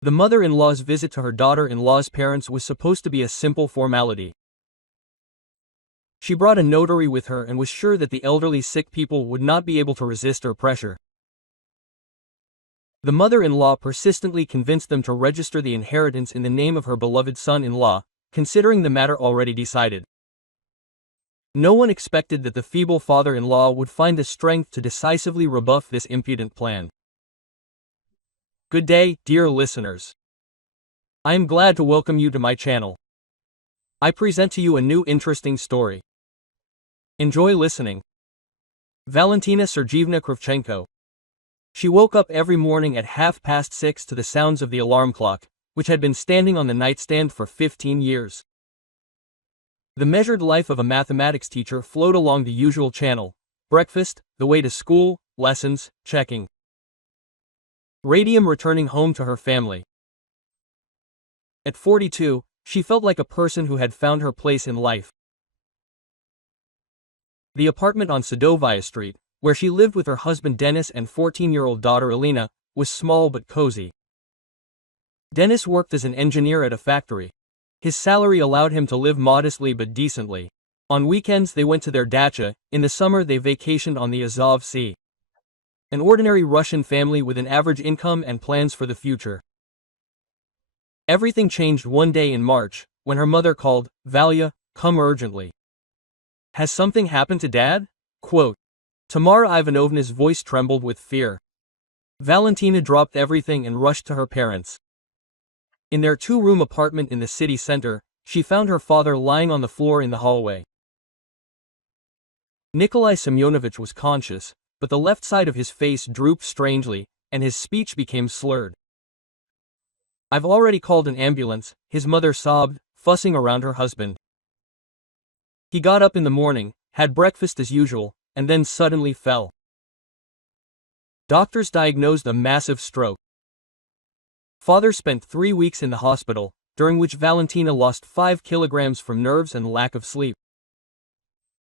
The mother-in-law's visit to her daughter-in-law's parents was supposed to be a simple formality. She brought a notary with her and was sure that the elderly sick people would not be able to resist her pressure. The mother-in-law persistently convinced them to register the inheritance in the name of her beloved son-in-law, considering the matter already decided. No one expected that the feeble father-in-law would find the strength to decisively rebuff this impudent plan. Good day, dear listeners. I am glad to welcome you to my channel. I present to you a new interesting story. Enjoy listening. Valentina Sergeyevna Kravchenko. She woke up every morning at 6:30 to the sounds of the alarm clock, which had been standing on the nightstand for 15 years. The measured life of a mathematics teacher flowed along the usual channel: breakfast, the way to school, lessons, checking. Radium returning home to her family. At 42, she felt like a person who had found her place in life. The apartment on Sadovaya Street, where she lived with her husband Dennis and 14-year-old daughter Alina, was small but cozy. Dennis worked as an engineer at a factory. His salary allowed him to live modestly but decently. On weekends they went to their dacha, in the summer they vacationed on the Azov Sea. An ordinary Russian family with an average income and plans for the future. Everything changed one day in March, when her mother called, "Valya, come urgently." "Has something happened to Dad?" Quote. Tamara Ivanovna's voice trembled with fear. Valentina dropped everything and rushed to her parents. In their two-room apartment in the city center, she found her father lying on the floor in the hallway. Nikolai Semyonovich was conscious, but the left side of his face drooped strangely, and his speech became slurred. "I've already called an ambulance," his mother sobbed, fussing around her husband. He got up in the morning, had breakfast as usual, and then suddenly fell. Doctors diagnosed a massive stroke. Father spent 3 weeks in the hospital, during which Valentina lost 5 kilograms from nerves and lack of sleep.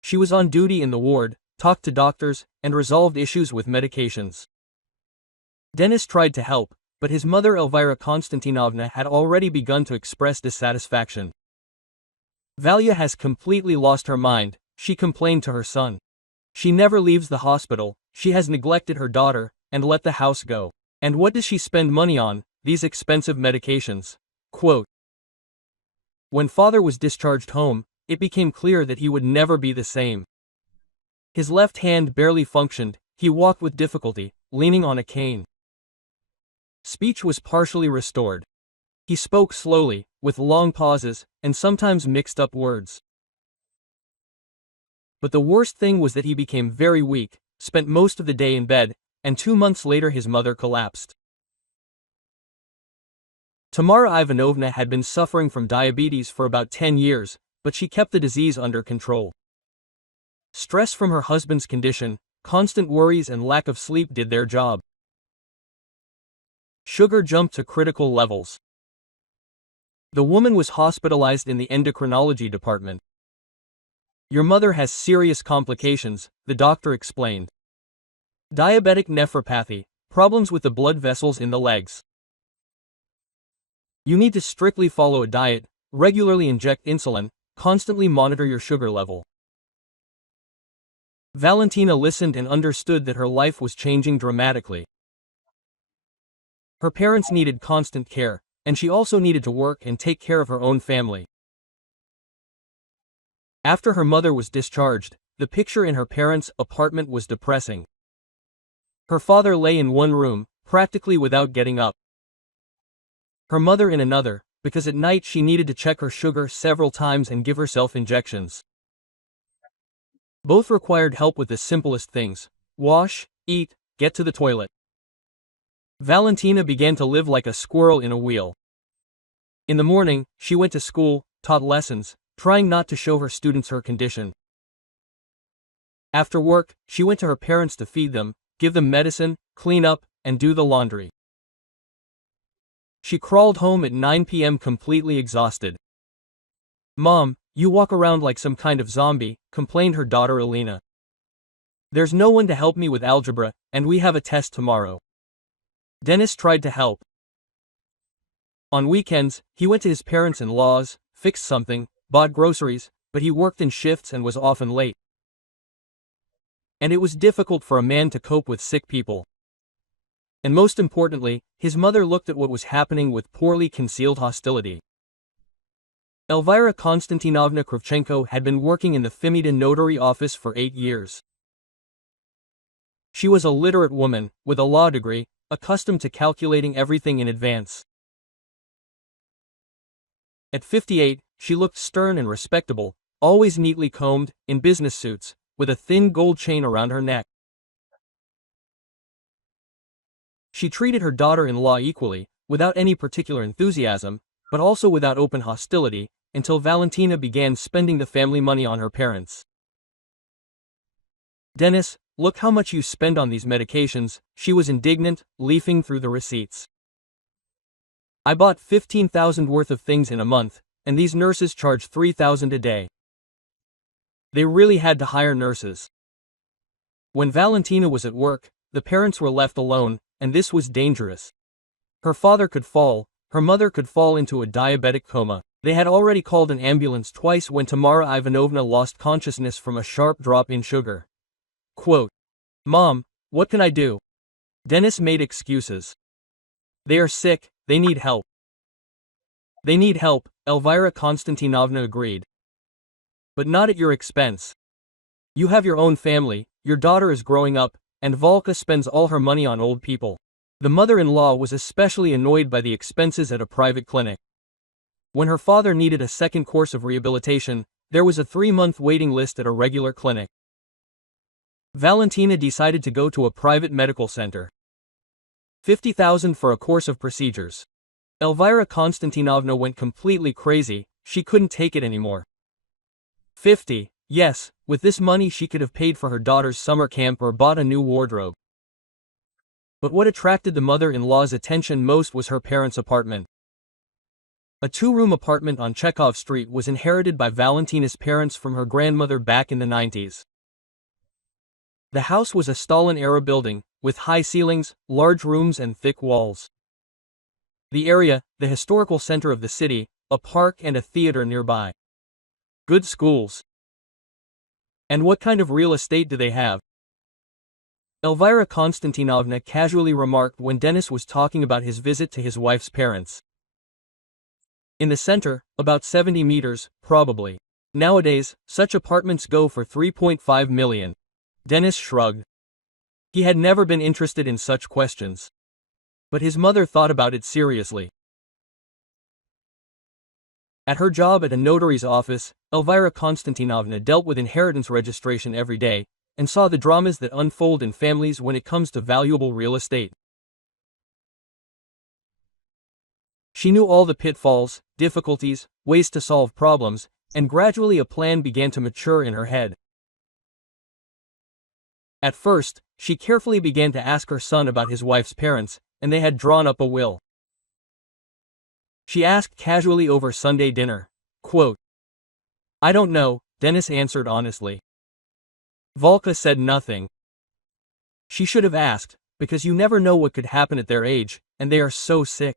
She was on duty in the ward, talked to doctors, and resolved issues with medications. Dennis tried to help, but his mother Elvira Konstantinovna had already begun to express dissatisfaction. "Valya has completely lost her mind," she complained to her son. "She never leaves the hospital, she has neglected her daughter, and let the house go. And what does she spend money on, these expensive medications?" Quote. When father was discharged home, it became clear that he would never be the same. His left hand barely functioned, he walked with difficulty, leaning on a cane. Speech was partially restored. He spoke slowly, with long pauses, and sometimes mixed up words. But the worst thing was that he became very weak, spent most of the day in bed, and 2 months later his mother collapsed. Tamara Ivanovna had been suffering from diabetes for about 10 years, but she kept the disease under control. Stress from her husband's condition, constant worries and lack of sleep did their job. Sugar jumped to critical levels. The woman was hospitalized in the endocrinology department. "Your mother has serious complications," the doctor explained. "Diabetic nephropathy, problems with the blood vessels in the legs. You need to strictly follow a diet, regularly inject insulin, constantly monitor your sugar level." Valentina listened and understood that her life was changing dramatically. Her parents needed constant care, and she also needed to work and take care of her own family. After her mother was discharged, the picture in her parents' apartment was depressing. Her father lay in one room, practically without getting up. Her mother in another, because at night she needed to check her sugar several times and give herself injections. Both required help with the simplest things: wash, eat, get to the toilet. Valentina began to live like a squirrel in a wheel. In the morning, she went to school, taught lessons, trying not to show her students her condition. After work, she went to her parents to feed them, give them medicine, clean up, and do the laundry. She crawled home at 9 p.m. completely exhausted. "Mom, you walk around like some kind of zombie," complained her daughter Alina. "There's no one to help me with algebra, and we have a test tomorrow." Dennis tried to help. On weekends, he went to his parents-in-law's, fixed something, bought groceries, but he worked in shifts and was often late. And it was difficult for a man to cope with sick people. And most importantly, his mother looked at what was happening with poorly concealed hostility. Elvira Konstantinovna Kravchenko had been working in the Femida notary office for 8 years. She was a literate woman, with a law degree, accustomed to calculating everything in advance. At 58, she looked stern and respectable, always neatly combed, in business suits, with a thin gold chain around her neck. She treated her daughter-in-law equally, without any particular enthusiasm, but also without open hostility, until Valentina began spending the family money on her parents. "Dennis, look how much you spend on these medications," she was indignant, leafing through the receipts. "I bought 15,000 worth of things in a month, and these nurses charge 3,000 a day." They really had to hire nurses. When Valentina was at work, the parents were left alone, and this was dangerous. Her father could fall, her mother could fall into a diabetic coma. They had already called an ambulance twice when Tamara Ivanovna lost consciousness from a sharp drop in sugar. Quote, "Mom, what can I do?" Dennis made excuses. "They are sick, they need help." "They need help," Elvira Konstantinovna agreed. "But not at your expense. You have your own family, your daughter is growing up, and Volka spends all her money on old people." The mother-in-law was especially annoyed by the expenses at a private clinic. When her father needed a second course of rehabilitation, there was a 3-month waiting list at a regular clinic. Valentina decided to go to a private medical center. 50,000 for a course of procedures. Elvira Konstantinovna went completely crazy, she couldn't take it anymore. 50, yes, with this money she could have paid for her daughter's summer camp or bought a new wardrobe. But what attracted the mother-in-law's attention most was her parents' apartment. A 2-room apartment on Chekhov Street was inherited by Valentina's parents from her grandmother back in the 90s. The house was a Stalin-era building, with high ceilings, large rooms and thick walls. The area, the historical center of the city, a park and a theater nearby. Good schools. And what kind of real estate do they have? Elvira Konstantinovna casually remarked when Dennis was talking about his visit to his wife's parents. In the center, about 70 meters, probably. Nowadays, such apartments go for 3.5 million. Dennis shrugged. He had never been interested in such questions. But his mother thought about it seriously. At her job at a notary's office, Elvira Konstantinovna dealt with inheritance registration every day, and saw the dramas that unfold in families when it comes to valuable real estate. She knew all the pitfalls, difficulties, ways to solve problems, and gradually a plan began to mature in her head. At first, she carefully began to ask her son about his wife's parents, and they had drawn up a will. She asked casually over Sunday dinner. Quote, "I don't know," Dennis answered honestly. Volka said nothing. She should have asked, because you never know what could happen at their age, and they are so sick.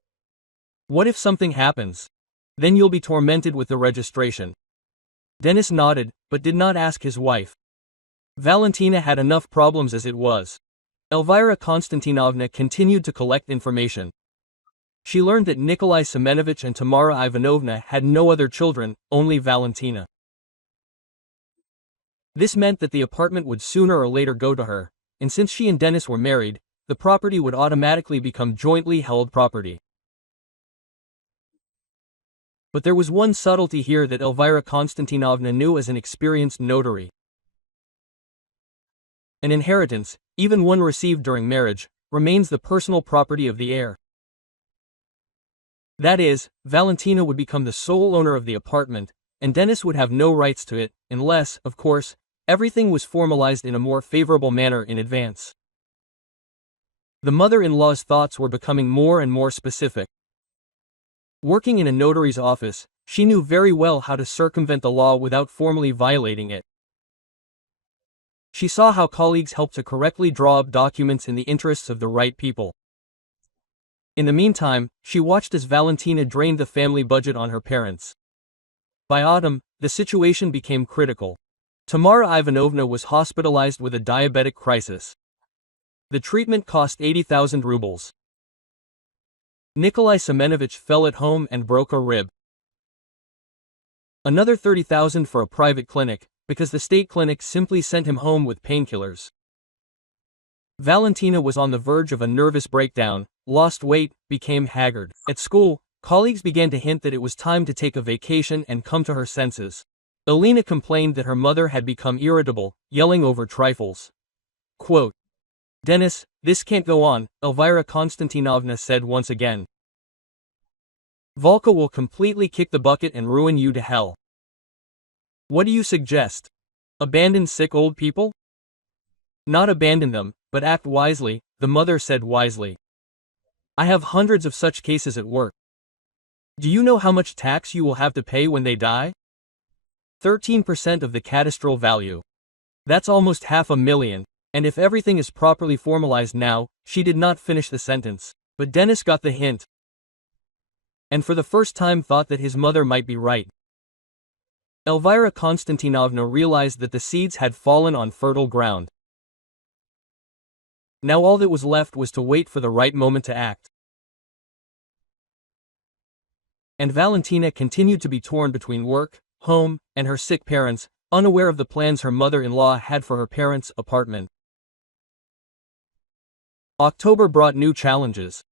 What if something happens? Then you'll be tormented with the registration. Dennis nodded, but did not ask his wife. Valentina had enough problems as it was. Elvira Konstantinovna continued to collect information. She learned that Nikolai Semenovich and Tamara Ivanovna had no other children, only Valentina. This meant that the apartment would sooner or later go to her, and since she and Dennis were married, the property would automatically become jointly held property. But there was one subtlety here that Elvira Konstantinovna knew as an experienced notary. An inheritance, even one received during marriage, remains the personal property of the heir. That is, Valentina would become the sole owner of the apartment, and Dennis would have no rights to it, unless, of course, everything was formalized in a more favorable manner in advance. The mother-in-law's thoughts were becoming more and more specific. Working in a notary's office, she knew very well how to circumvent the law without formally violating it. She saw how colleagues helped to correctly draw up documents in the interests of the right people. In the meantime, she watched as Valentina drained the family budget on her parents. By autumn, the situation became critical. Tamara Ivanovna was hospitalized with a diabetic crisis. The treatment cost 80,000 rubles. Nikolai Semenovich fell at home and broke a rib. Another 30,000 for a private clinic, because the state clinic simply sent him home with painkillers. Valentina was on the verge of a nervous breakdown, lost weight, became haggard. At school, colleagues began to hint that it was time to take a vacation and come to her senses. Elena complained that her mother had become irritable, yelling over trifles. Quote, "Denis, this can't go on," Elvira Konstantinovna said once again. "Volka will completely kick the bucket and ruin you to hell. What do you suggest? Abandon sick old people?" "Not abandon them, but act wisely," the mother said wisely. "I have hundreds of such cases at work. Do you know how much tax you will have to pay when they die? 13% of the cadastral value. That's almost 500,000, and if everything is properly formalized now," she did not finish the sentence, but Denis got the hint. And for the first time thought that his mother might be right. Elvira Konstantinovna realized that the seeds had fallen on fertile ground. Now all that was left was to wait for the right moment to act. And Valentina continued to be torn between work, home, and her sick parents, unaware of the plans her mother-in-law had for her parents' apartment. October brought new challenges.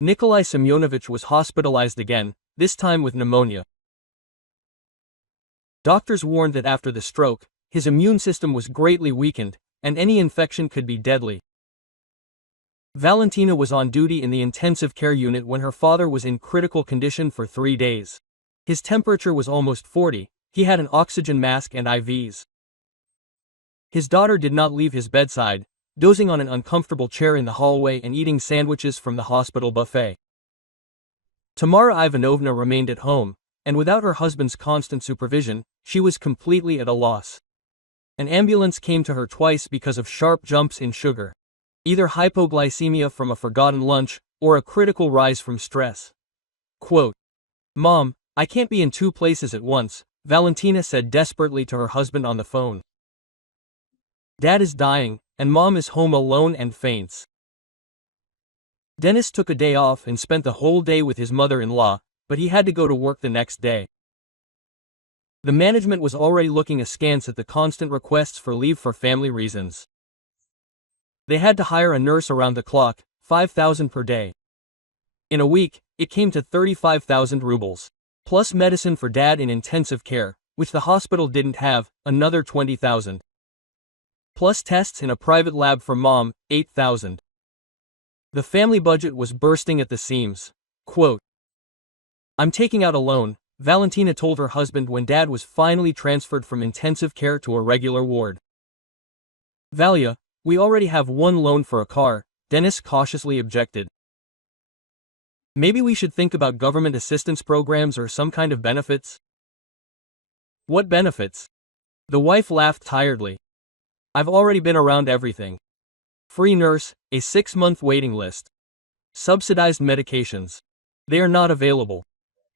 Nikolai Semyonovich was hospitalized again, this time with pneumonia. Doctors warned that after the stroke, his immune system was greatly weakened, and any infection could be deadly. Valentina was on duty in the intensive care unit when her father was in critical condition for 3 days. His temperature was almost 40, he had an oxygen mask and IVs. His daughter did not leave his bedside, dozing on an uncomfortable chair in the hallway and eating sandwiches from the hospital buffet. Tamara Ivanovna remained at home, and without her husband's constant supervision, she was completely at a loss. An ambulance came to her twice because of sharp jumps in sugar. Either hypoglycemia from a forgotten lunch, or a critical rise from stress. Quote, "Mom, I can't be in 2 places at once," Valentina said desperately to her husband on the phone. "Dad is dying, and Mom is home alone and faints." Denis took a day off and spent the whole day with his mother-in-law, but he had to go to work the next day. The management was already looking askance at the constant requests for leave for family reasons. They had to hire a nurse around the clock, 5,000 per day. In a week, it came to 35,000 rubles. Plus medicine for Dad in intensive care, which the hospital didn't have, another 20,000. Plus tests in a private lab for Mom, 8,000. The family budget was bursting at the seams. Quote, "I'm taking out a loan," Valentina told her husband when Dad was finally transferred from intensive care to a regular ward. "Valia, we already have 1 loan for a car," Denis cautiously objected. "Maybe we should think about government assistance programs or some kind of benefits." "What benefits?" The wife laughed tiredly. "I've already been around everything. Free nurse, a 6-month waiting list. Subsidized medications. They are not available.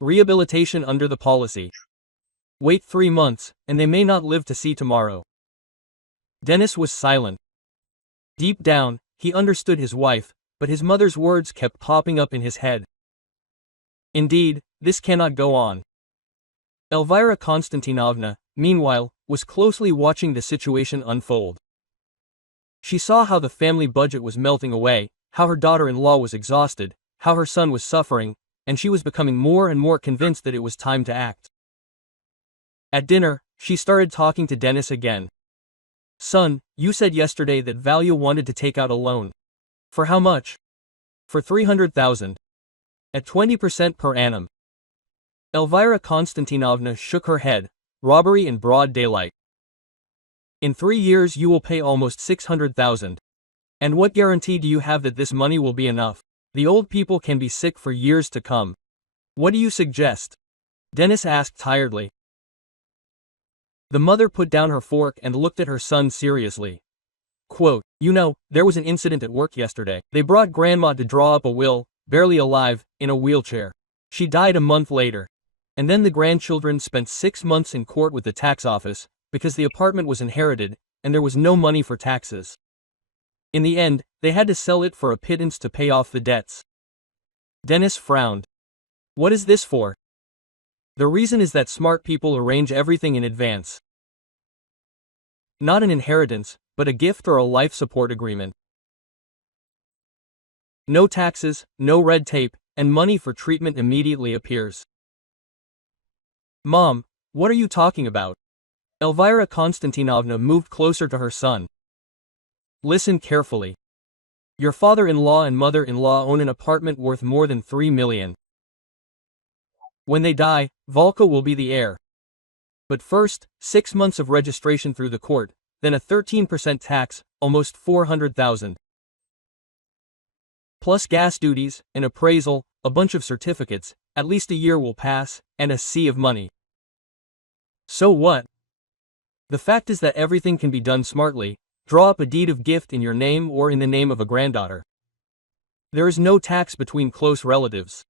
Rehabilitation under the policy. Wait 3 months, and they may not live to see tomorrow." Denis was silent. Deep down, he understood his wife, but his mother's words kept popping up in his head. Indeed, this cannot go on. Elvira Konstantinovna, meanwhile, was closely watching the situation unfold. She saw how the family budget was melting away, how her daughter-in-law was exhausted, how her son was suffering, and she was becoming more and more convinced that it was time to act. At dinner, she started talking to Denis again. "Son, you said yesterday that Valia wanted to take out a loan. For how much?" "For 300,000. At 20% per annum." Elvira Konstantinovna shook her head. "Robbery in broad daylight. In 3 years you will pay almost 600,000. And what guarantee do you have that this money will be enough? The old people can be sick for years to come. What do you suggest?" Denis asked tiredly. The mother put down her fork and looked at her son seriously. There was an incident at work yesterday. They brought grandma to draw up a will, barely alive, in a wheelchair. She died a month later. And then the grandchildren spent 6 months in court with the tax office, because the apartment was inherited, and there was no money for taxes. In the end, they had to sell it for a pittance to pay off the debts. Dennis frowned. What is this for? The reason is that smart people arrange everything in advance. Not an inheritance, but a gift or a life support agreement. No taxes, no red tape, and money for treatment immediately appears. Mom, what are you talking about? Elvira Konstantinovna moved closer to her son. Listen carefully. Your father-in-law and mother-in-law own an apartment worth more than $3 million. When they die, Volka will be the heir. But first, 6 months of registration through the court, then a 13% tax, almost $400,000. Plus gas duties, an appraisal, a bunch of certificates, at least a year will pass, and a sea of money. So what? The fact is that everything can be done smartly. Draw up a deed of gift in your name or in the name of a granddaughter. There is no tax between close relatives.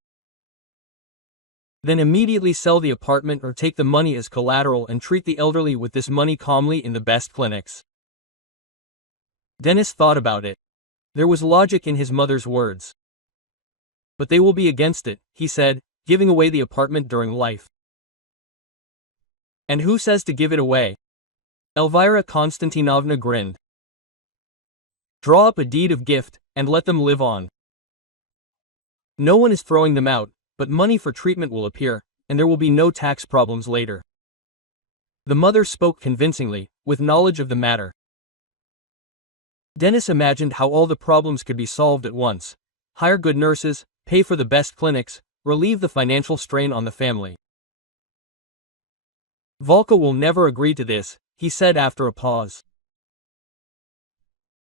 Then immediately sell the apartment or take the money as collateral and treat the elderly with this money calmly in the best clinics. Dennis thought about it. There was logic in his mother's words. But they will be against it, he said, giving away the apartment during life. And who says to give it away? Elvira Konstantinovna grinned. Draw up a deed of gift, and let them live on. No one is throwing them out, but money for treatment will appear, and there will be no tax problems later. The mother spoke convincingly, with knowledge of the matter. Dennis imagined how all the problems could be solved at once. Hire good nurses, pay for the best clinics, relieve the financial strain on the family. Volka will never agree to this, he said after a pause.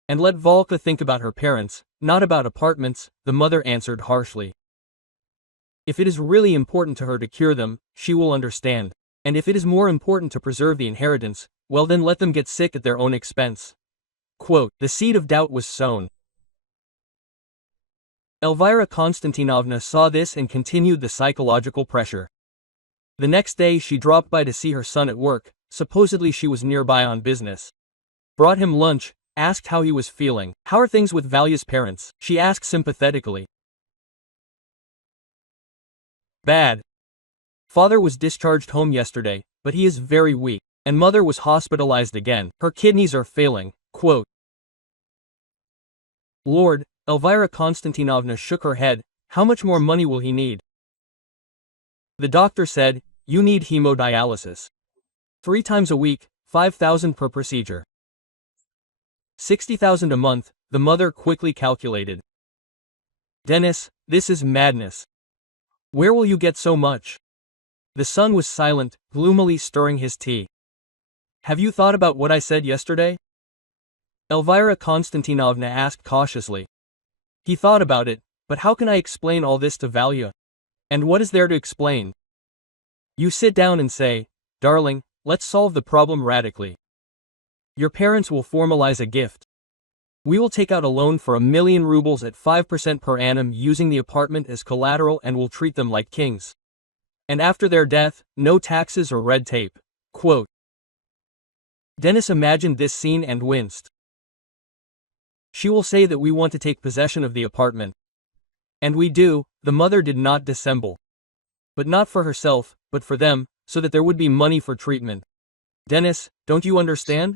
And let Volka think about her parents, not about apartments, the mother answered harshly. If it is really important to her to cure them, she will understand. And if it is more important to preserve the inheritance, well then let them get sick at their own expense. The seed of doubt was sown. Elvira Konstantinovna saw this and continued the psychological pressure. The next day she dropped by to see her son at work, supposedly she was nearby on business. Brought him lunch, asked how he was feeling. How are things with Valya's parents? She asked sympathetically. Bad. Father was discharged home yesterday, but he is very weak, and mother was hospitalized again. Her kidneys are failing. Lord, Elvira Konstantinovna shook her head. How much more money will he need? The doctor said, you need hemodialysis. 3 times a week, 5,000 per procedure. 60,000 a month, the mother quickly calculated. Dennis, this is madness. Where will you get so much? The son was silent, gloomily stirring his tea. Have you thought about what I said yesterday? Elvira Konstantinovna asked cautiously. He thought about it, but how can I explain all this to Valya? And what is there to explain? You sit down and say, darling, let's solve the problem radically. Your parents will formalize a gift. We will take out a loan for 1 million rubles at 5% per annum using the apartment as collateral and will treat them like kings. And after their death, no taxes or red tape. Dennis imagined this scene and winced. She will say that we want to take possession of the apartment. And we do, the mother did not dissemble. But not for herself, but for them, so that there would be money for treatment. Dennis, don't you understand?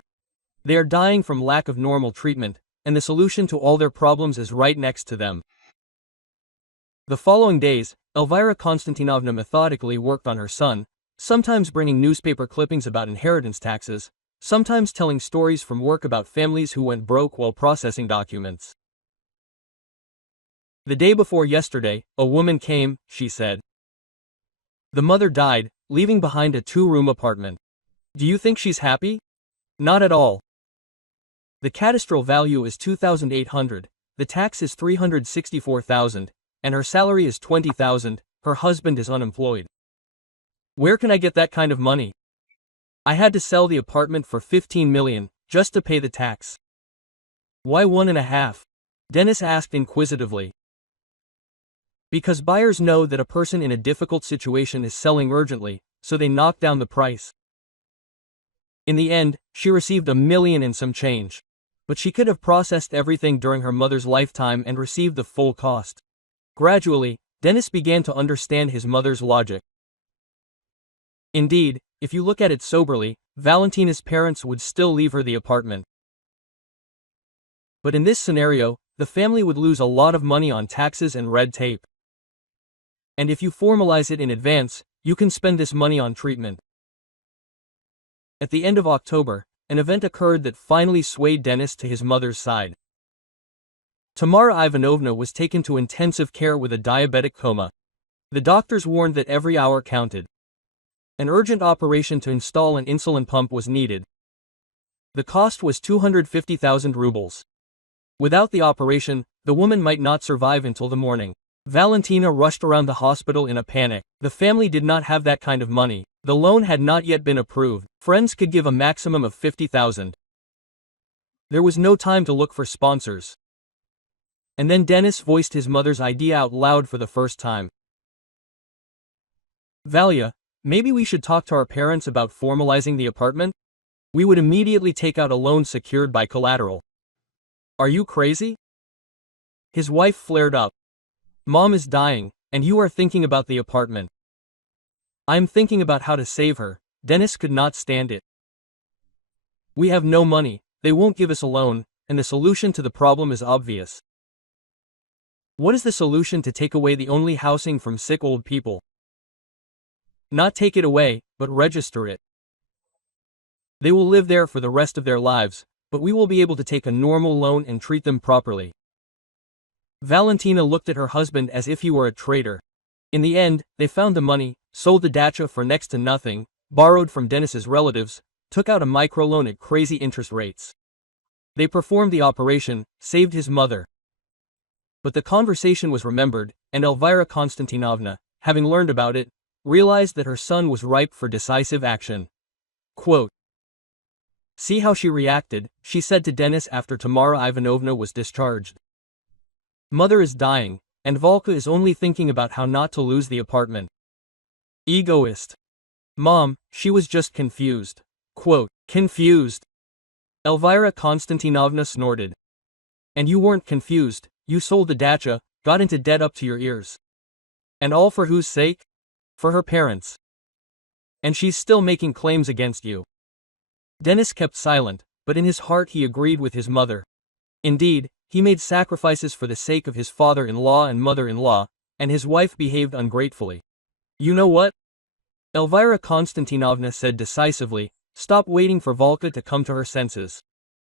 They are dying from lack of normal treatment, and the solution to all their problems is right next to them. The following days, Elvira Konstantinovna methodically worked on her son, sometimes bringing newspaper clippings about inheritance taxes, sometimes telling stories from work about families who went broke while processing documents. The day before yesterday, a woman came, she said. The mother died, leaving behind a 2-room apartment. Do you think she's happy? Not at all. The cadastral value is 2,800, the tax is 364,000, and her salary is 20,000, her husband is unemployed. Where can I get that kind of money? I had to sell the apartment for 15 million, just to pay the tax. Why 1.5? Dennis asked inquisitively. Because buyers know that a person in a difficult situation is selling urgently, so they knock down the price. In the end, she received $1 million and some change. But she could have processed everything during her mother's lifetime and received the full cost. Gradually, Dennis began to understand his mother's logic. Indeed, if you look at it soberly, Valentina's parents would still leave her the apartment. But in this scenario, the family would lose a lot of money on taxes and red tape. And if you formalize it in advance, you can spend this money on treatment. At the end of October, an event occurred that finally swayed Dennis to his mother's side. Tamara Ivanovna was taken to intensive care with a diabetic coma. The doctors warned that every hour counted. An urgent operation to install an insulin pump was needed. The cost was 250,000 rubles. Without the operation, the woman might not survive until the morning. Valentina rushed around the hospital in a panic. The family did not have that kind of money. The loan had not yet been approved. Friends could give a maximum of 50,000. There was no time to look for sponsors. And then Dennis voiced his mother's idea out loud for the first time. Valia, maybe we should talk to our parents about formalizing the apartment? We would immediately take out a loan secured by collateral. Are you crazy? His wife flared up. Mom is dying, and you are thinking about the apartment. I am thinking about how to save her. Dennis could not stand it. We have no money, they won't give us a loan, and the solution to the problem is obvious. What is the solution to take away the only housing from sick old people? Not take it away, but register it. They will live there for the rest of their lives, but we will be able to take a normal loan and treat them properly. Valentina looked at her husband as if he were a traitor. In the end, they found the money, sold the dacha for next to nothing, borrowed from Dennis's relatives, took out a microloan at crazy interest rates. They performed the operation, saved his mother. But the conversation was remembered, and Elvira Konstantinovna, having learned about it, realized that her son was ripe for decisive action. Quote, "See how she reacted," she said to Dennis after Tamara Ivanovna was discharged. Mother is dying, and Volka is only thinking about how not to lose the apartment. Egoist. Mom, she was just confused. Quote, confused. Elvira Konstantinovna snorted. And you weren't confused, you sold the dacha, got into debt up to your ears. And all for whose sake? For her parents. And she's still making claims against you. Dennis kept silent, but in his heart he agreed with his mother. Indeed, he made sacrifices for the sake of his father-in-law and mother-in-law, and his wife behaved ungratefully. You know what? Elvira Konstantinovna said decisively, stop waiting for Volka to come to her senses.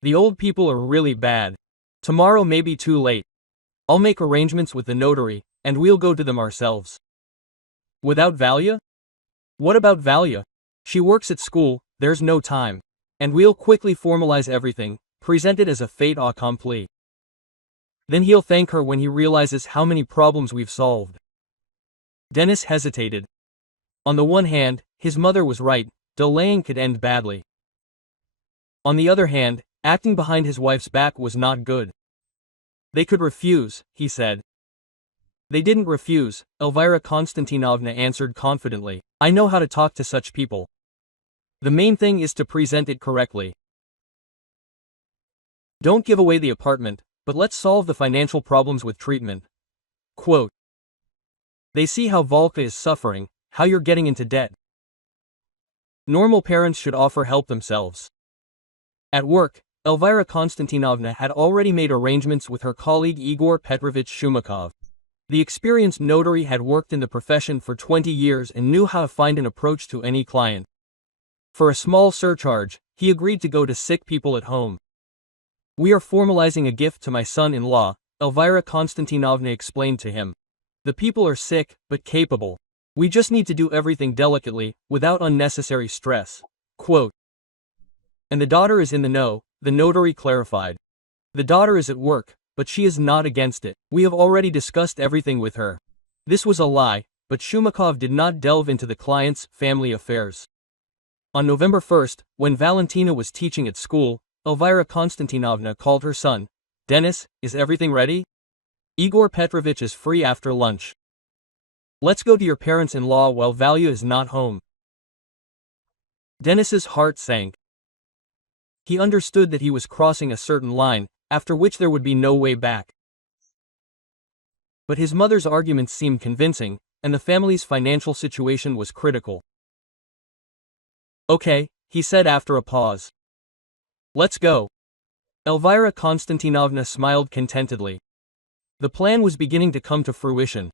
The old people are really bad. Tomorrow may be too late. I'll make arrangements with the notary, and we'll go to them ourselves. Without Valia? What about Valia? She works at school, there's no time. And we'll quickly formalize everything, present it as a fait accompli. Then he'll thank her when he realizes how many problems we've solved. Dennis hesitated. On the one hand, his mother was right, delaying could end badly. On the other hand, acting behind his wife's back was not good. They could refuse, he said. They didn't refuse, Elvira Konstantinovna answered confidently. I know how to talk to such people. The main thing is to present it correctly. Don't give away the apartment, but let's solve the financial problems with treatment. Quote, they see how Volka is suffering, how you're getting into debt. Normal parents should offer help themselves. At work, Elvira Konstantinovna had already made arrangements with her colleague Igor Petrovich Shumakov. The experienced notary had worked in the profession for 20 years and knew how to find an approach to any client. For a small surcharge, he agreed to go to sick people at home. We are formalizing a gift to my son-in-law, Elvira Konstantinovna explained to him. The people are sick, but capable. We just need to do everything delicately, without unnecessary stress. Quote, and the daughter is in the know, the notary clarified. The daughter is at work, but she is not against it. We have already discussed everything with her. This was a lie, but Shumakov did not delve into the client's family affairs. On November 1st, when Valentina was teaching at school, Elvira Konstantinovna called her son, Denis, is everything ready? Igor Petrovich is free after lunch. Let's go to your parents-in-law while Valya is not home. Denis's heart sank. He understood that he was crossing a certain line, after which there would be no way back. But his mother's arguments seemed convincing, and the family's financial situation was critical. Okay, he said after a pause. Let's go. Elvira Konstantinovna smiled contentedly. The plan was beginning to come to fruition.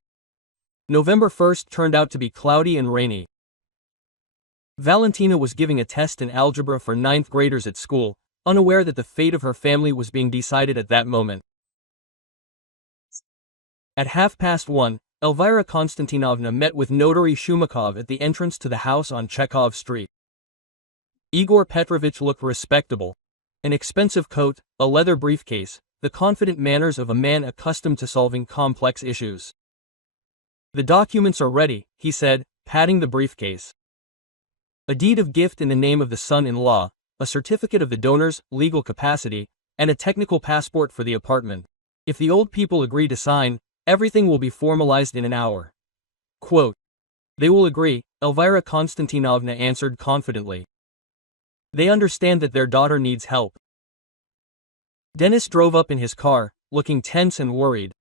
November 1st turned out to be cloudy and rainy. Valentina was giving a test in algebra for 9th graders at school, unaware that the fate of her family was being decided at that moment. At 1:30, Elvira Konstantinovna met with notary Shumakov at the entrance to the house on Chekhov Street. Igor Petrovich looked respectable. An expensive coat, a leather briefcase, the confident manners of a man accustomed to solving complex issues. The documents are ready, he said, patting the briefcase. A deed of gift in the name of the son-in-law, a certificate of the donor's legal capacity, and a technical passport for the apartment. If the old people agree to sign, everything will be formalized in an hour. Quote, they will agree, Elvira Konstantinovna answered confidently. They understand that their daughter needs help. Denis drove up in his car, looking tense and worried.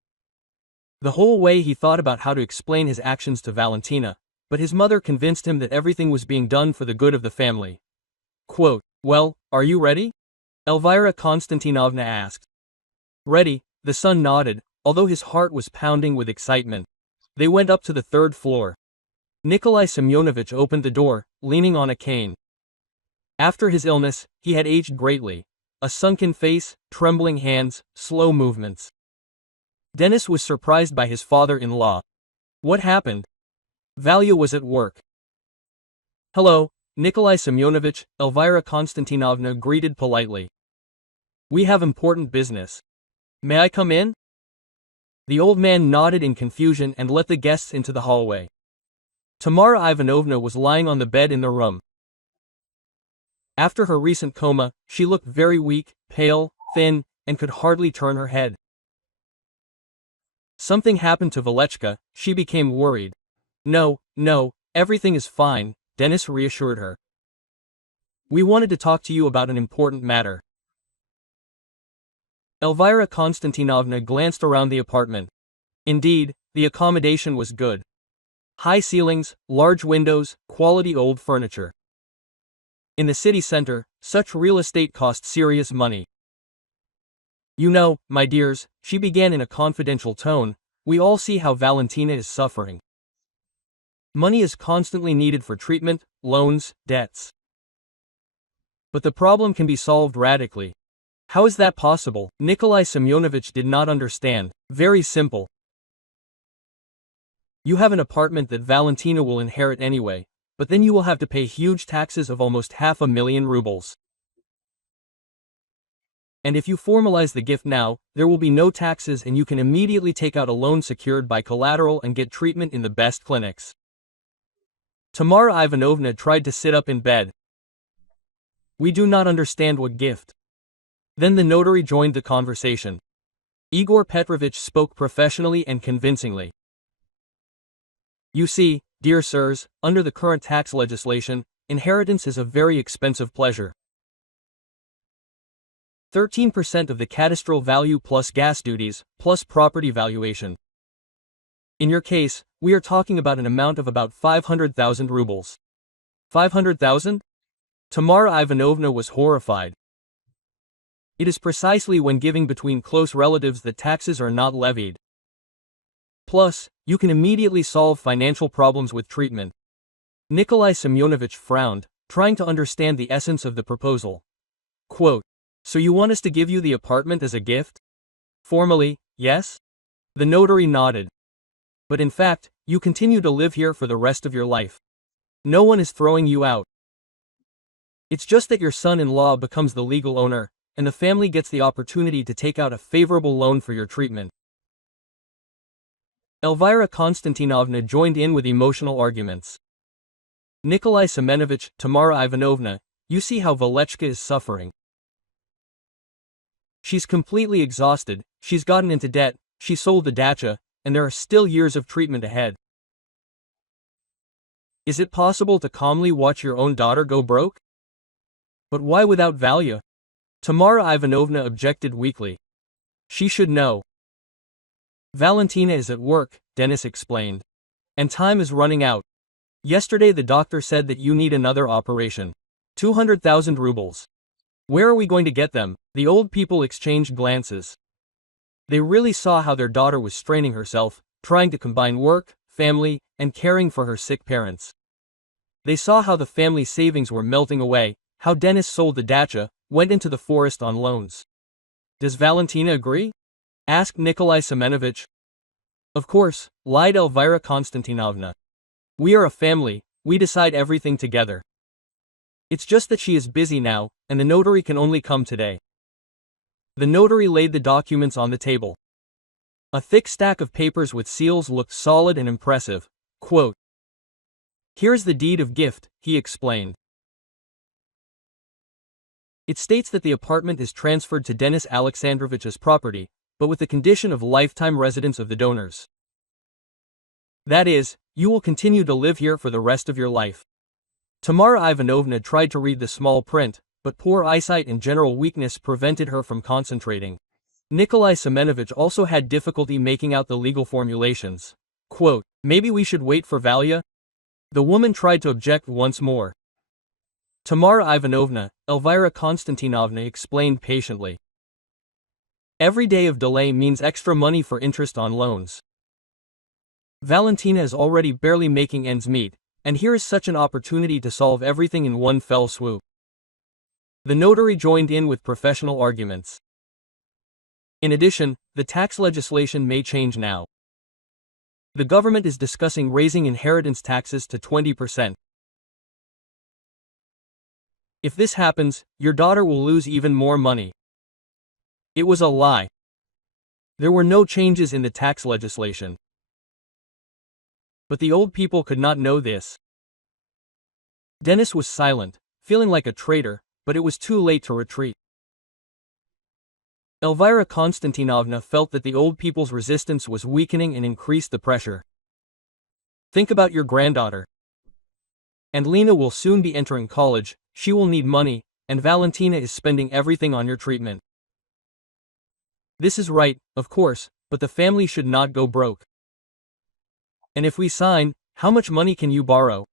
The whole way he thought about how to explain his actions to Valentina, but his mother convinced him that everything was being done for the good of the family. Quote, well, are you ready? Elvira Konstantinovna asked. Ready, the son nodded, although his heart was pounding with excitement. They went up to the 3rd floor. Nikolai Semyonovich opened the door, leaning on a cane. After his illness, he had aged greatly. A sunken face, trembling hands, slow movements. Denis was surprised by his father-in-law. What happened? Valya was at work. Hello, Nikolai Semyonovich, Elvira Konstantinovna greeted politely. We have important business. May I come in? The old man nodded in confusion and let the guests into the hallway. Tamara Ivanovna was lying on the bed in the room. After her recent coma, she looked very weak, pale, thin, and could hardly turn her head. Something happened to Valechka, she became worried. No, everything is fine, Denis reassured her. We wanted to talk to you about an important matter. Elvira Konstantinovna glanced around the apartment. Indeed, the accommodation was good. High ceilings, large windows, quality old furniture. In the city center, such real estate cost serious money. You know, my dears, she began in a confidential tone, we all see how Valentina is suffering. Money is constantly needed for treatment, loans, debts. But the problem can be solved radically. How is that possible? Nikolai Semyonovich did not understand. Very simple. You have an apartment that Valentina will inherit anyway, but then you will have to pay huge taxes of almost 500,000 rubles. And if you formalize the gift now, there will be no taxes and you can immediately take out a loan secured by collateral and get treatment in the best clinics. Tamara Ivanovna tried to sit up in bed. We do not understand what gift. Then the notary joined the conversation. Igor Petrovich spoke professionally and convincingly. You see, dear sirs, under the current tax legislation, inheritance is a very expensive pleasure. 13% of the cadastral value plus gas duties, plus property valuation. In your case, we are talking about an amount of about 500,000 rubles. 500,000? Tamara Ivanovna was horrified. It is precisely when giving between close relatives that taxes are not levied. Plus, you can immediately solve financial problems with treatment. Nikolai Semyonovich frowned, trying to understand the essence of the proposal. Quote, so you want us to give you the apartment as a gift? Formally, yes? The notary nodded. But in fact, you continue to live here for the rest of your life. No one is throwing you out. It's just that your son-in-law becomes the legal owner, and the family gets the opportunity to take out a favorable loan for your treatment. Elvira Konstantinovna joined in with emotional arguments. Nikolai Semenovich, Tamara Ivanovna, you see how Valechka is suffering. She's completely exhausted, she's gotten into debt, she sold the dacha, and there are still years of treatment ahead. Is it possible to calmly watch your own daughter go broke? But why without value? Tamara Ivanovna objected weakly. She should know. Valentina is at work, Denis explained. And time is running out. Yesterday the doctor said that you need another operation. 200,000 rubles. Where are we going to get them? The old people exchanged glances. They really saw how their daughter was straining herself, trying to combine work, family, and caring for her sick parents. They saw how the family savings were melting away, how Denis sold the dacha, went into the forest on loans. Does Valentina agree? Asked Nikolai Semenovich. Of course, lied Elvira Konstantinovna. We are a family, we decide everything together. It's just that she is busy now, and the notary can only come today. The notary laid the documents on the table. A thick stack of papers with seals looked solid and impressive. Quote, "Here's the deed of gift," he explained. It states that the apartment is transferred to Denis Alexandrovich's property, but with the condition of lifetime residence of the donors. That is, you will continue to live here for the rest of your life. Tamara Ivanovna tried to read the small print, but poor eyesight and general weakness prevented her from concentrating. Nikolai Semenovich also had difficulty making out the legal formulations. Quote, "Maybe we should wait for Valia?" The woman tried to object once more. Tamara Ivanovna, Elvira Konstantinovna explained patiently. Every day of delay means extra money for interest on loans. Valentina is already barely making ends meet, and here is such an opportunity to solve everything in one fell swoop. The notary joined in with professional arguments. In addition, the tax legislation may change now. The government is discussing raising inheritance taxes to 20%. If this happens, your daughter will lose even more money. It was a lie. There were no changes in the tax legislation. But the old people could not know this. Denis was silent, feeling like a traitor, but it was too late to retreat. Elvira Konstantinovna felt that the old people's resistance was weakening and increased the pressure. Think about your granddaughter. And Lena will soon be entering college, she will need money, and Valentina is spending everything on your treatment. This is right, of course, but the family should not go broke. And if we sign, how much money can you borrow?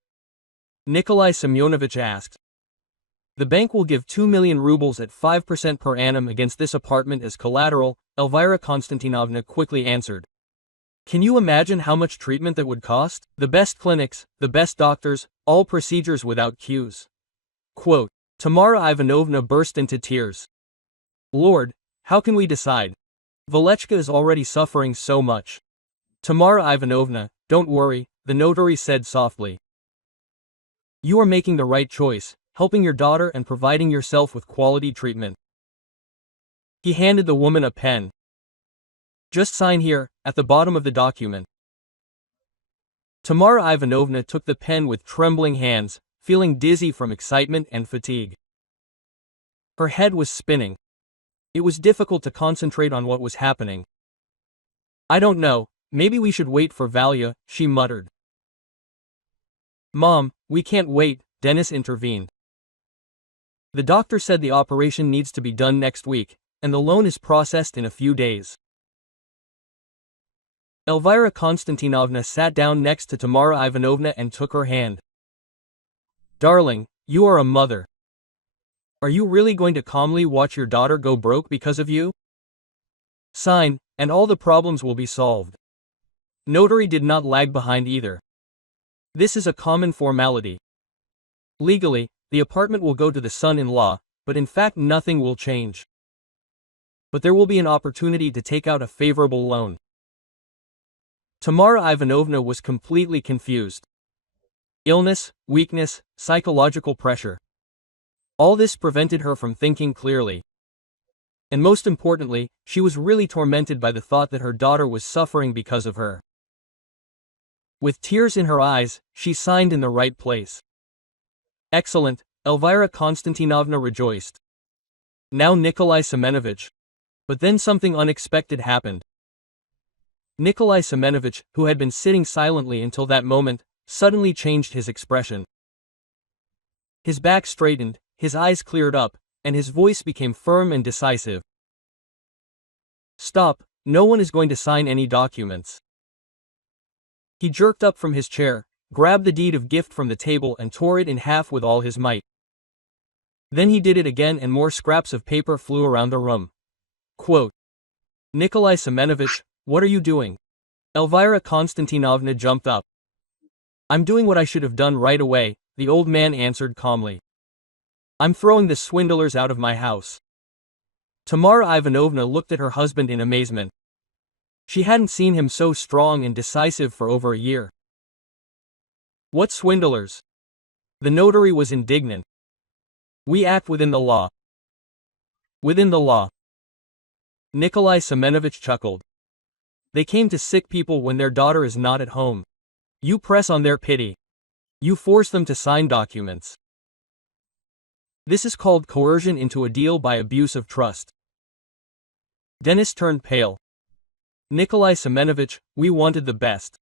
Nikolai Semyonovich asked. The bank will give 2 million rubles at 5% per annum against this apartment as collateral, Elvira Konstantinovna quickly answered. Can you imagine how much treatment that would cost? The best clinics, the best doctors, all procedures without queues. Quote, Tamara Ivanovna burst into tears. Lord, how can we decide? Valechka is already suffering so much. Tamara Ivanovna, don't worry, the notary said softly. You are making the right choice, helping your daughter and providing yourself with quality treatment. He handed the woman a pen. Just sign here, at the bottom of the document. Tamara Ivanovna took the pen with trembling hands, feeling dizzy from excitement and fatigue. Her head was spinning. It was difficult to concentrate on what was happening. I don't know, maybe we should wait for Valia, she muttered. Mom, we can't wait, Denis intervened. The doctor said the operation needs to be done next week, and the loan is processed in a few days. Elvira Konstantinovna sat down next to Tamara Ivanovna and took her hand. Darling, you are a mother. Are you really going to calmly watch your daughter go broke because of you? Sign, and all the problems will be solved. Notary did not lag behind either. This is a common formality. Legally, the apartment will go to the son-in-law, but in fact nothing will change. But there will be an opportunity to take out a favorable loan. Tamara Ivanovna was completely confused. Illness, weakness, psychological pressure. All this prevented her from thinking clearly. And most importantly, she was really tormented by the thought that her daughter was suffering because of her. With tears in her eyes, she signed in the right place. Excellent, Elvira Konstantinovna rejoiced. Now Nikolai Semenovich. But then something unexpected happened. Nikolai Semenovich, who had been sitting silently until that moment, suddenly changed his expression. His back straightened, his eyes cleared up, and his voice became firm and decisive. "Stop, no one is going to sign any documents." He jerked up from his chair, grabbed the deed of gift from the table and tore it in half with all his might. Then he did it again and more scraps of paper flew around the room. Quote, "Nikolai Semenovich, what are you doing?" Elvira Konstantinovna jumped up. "I'm doing what I should have done right away," the old man answered calmly. "I'm throwing the swindlers out of my house." Tamara Ivanovna looked at her husband in amazement. She hadn't seen him so strong and decisive for over a year. "What swindlers?" The notary was indignant. "We act within the law." "Within the law." Nikolai Semenovich chuckled. "They came to sick people when their daughter is not at home. You press on their pity. You force them to sign documents. This is called coercion into a deal by abuse of trust." Denis turned pale. "Nikolai Semenovich, we wanted the best."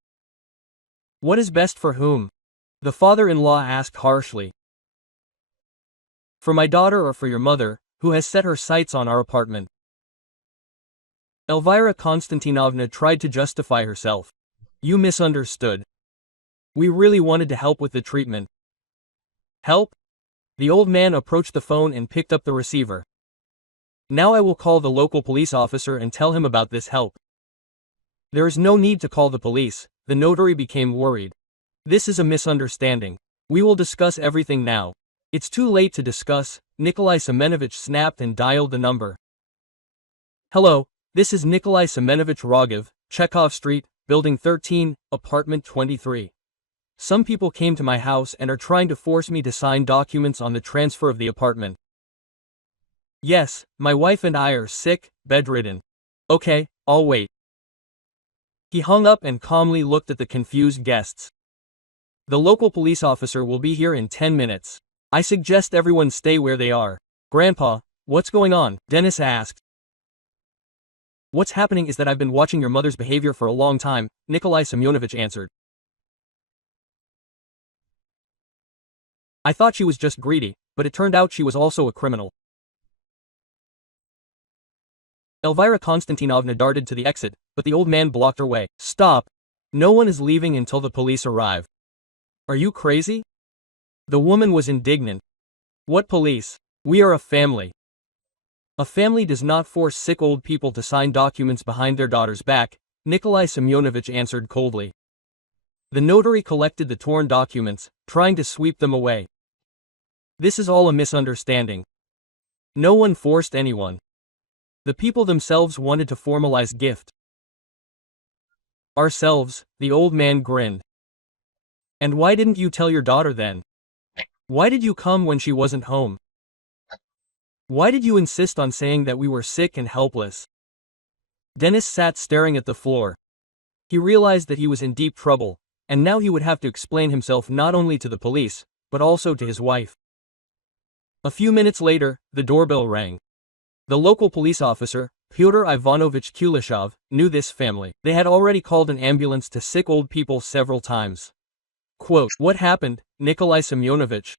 "What is best for whom?" the father-in-law asked harshly. "For my daughter or for your mother, who has set her sights on our apartment?" Elvira Konstantinovna tried to justify herself. "You misunderstood. We really wanted to help with the treatment." "Help?" The old man approached the phone and picked up the receiver. "Now I will call the local police officer and tell him about this help." "There is no need to call the police," the notary became worried. "This is a misunderstanding. We will discuss everything now." "It's too late to discuss," Nikolai Semenovich snapped and dialed the number. "Hello, this is Nikolai Semenovich Rogov, Chekhov Street, Building 13, Apartment 23. Some people came to my house and are trying to force me to sign documents on the transfer of the apartment." "Yes, my wife and I are sick, bedridden." "Okay, I'll wait." He hung up and calmly looked at the confused guests. "The local police officer will be here in 10 minutes. I suggest everyone stay where they are." "Grandpa, what's going on?" Denis asked. "What's happening is that I've been watching your mother's behavior for a long time," Nikolai Semyonovich answered. "I thought she was just greedy, but it turned out she was also a criminal." Elvira Konstantinovna darted to the exit, but the old man blocked her way. "Stop! No one is leaving until the police arrive." "Are you crazy?" The woman was indignant. "What police? We are a family." "A family does not force sick old people to sign documents behind their daughter's back," Nikolai Semyonovich answered coldly. The notary collected the torn documents, trying to sweep them away. "This is all a misunderstanding. No one forced anyone. The people themselves wanted to formalize gift." "Ourselves," the old man grinned. "And why didn't you tell your daughter then? Why did you come when she wasn't home? Why did you insist on saying that we were sick and helpless?" Denis sat staring at the floor. He realized that he was in deep trouble, and now he would have to explain himself not only to the police, but also to his wife. A few minutes later, the doorbell rang. The local police officer, Pyotr Ivanovich Kuleshov, knew this family. They had already called an ambulance to sick old people several times. Quote, "What happened, Nikolai Semyonovich?"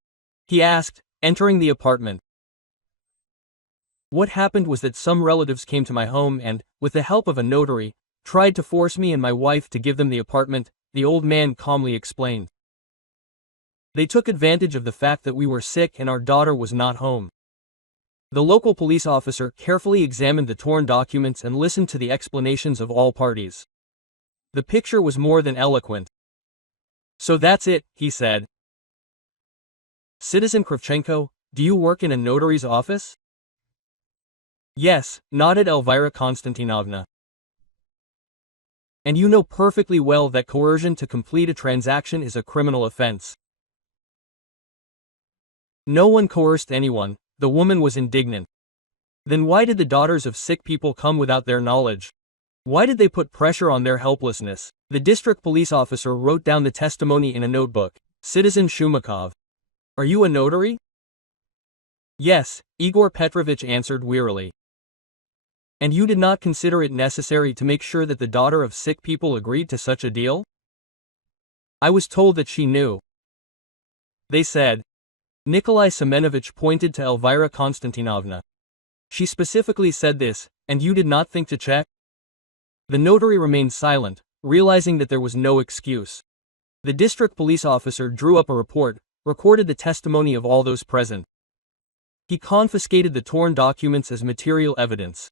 he asked, entering the apartment. "What happened was that some relatives came to my home and, with the help of a notary, tried to force me and my wife to give them the apartment," the old man calmly explained. "They took advantage of the fact that we were sick and our daughter was not home." The local police officer carefully examined the torn documents and listened to the explanations of all parties. The picture was more than eloquent. "So that's it," he said. "Citizen Kravchenko, do you work in a notary's office?" "Yes," nodded Elvira Konstantinovna. "And you know perfectly well that coercion to complete a transaction is a criminal offense." "No one coerced anyone," the woman was indignant. "Then why did the daughters of sick people come without their knowledge? Why did they put pressure on their helplessness?" The district police officer wrote down the testimony in a notebook. "Citizen Shumakov. Are you a notary?" "Yes," Igor Petrovich answered wearily. And you did not consider it necessary to make sure that the daughter of sick people agreed to such a deal? I was told that she knew. They said. Nikolai Semenovich pointed to Elvira Konstantinovna. She specifically said this, and you did not think to check? The notary remained silent, realizing that there was no excuse. The district police officer drew up a report, recorded the testimony of all those present. He confiscated the torn documents as material evidence.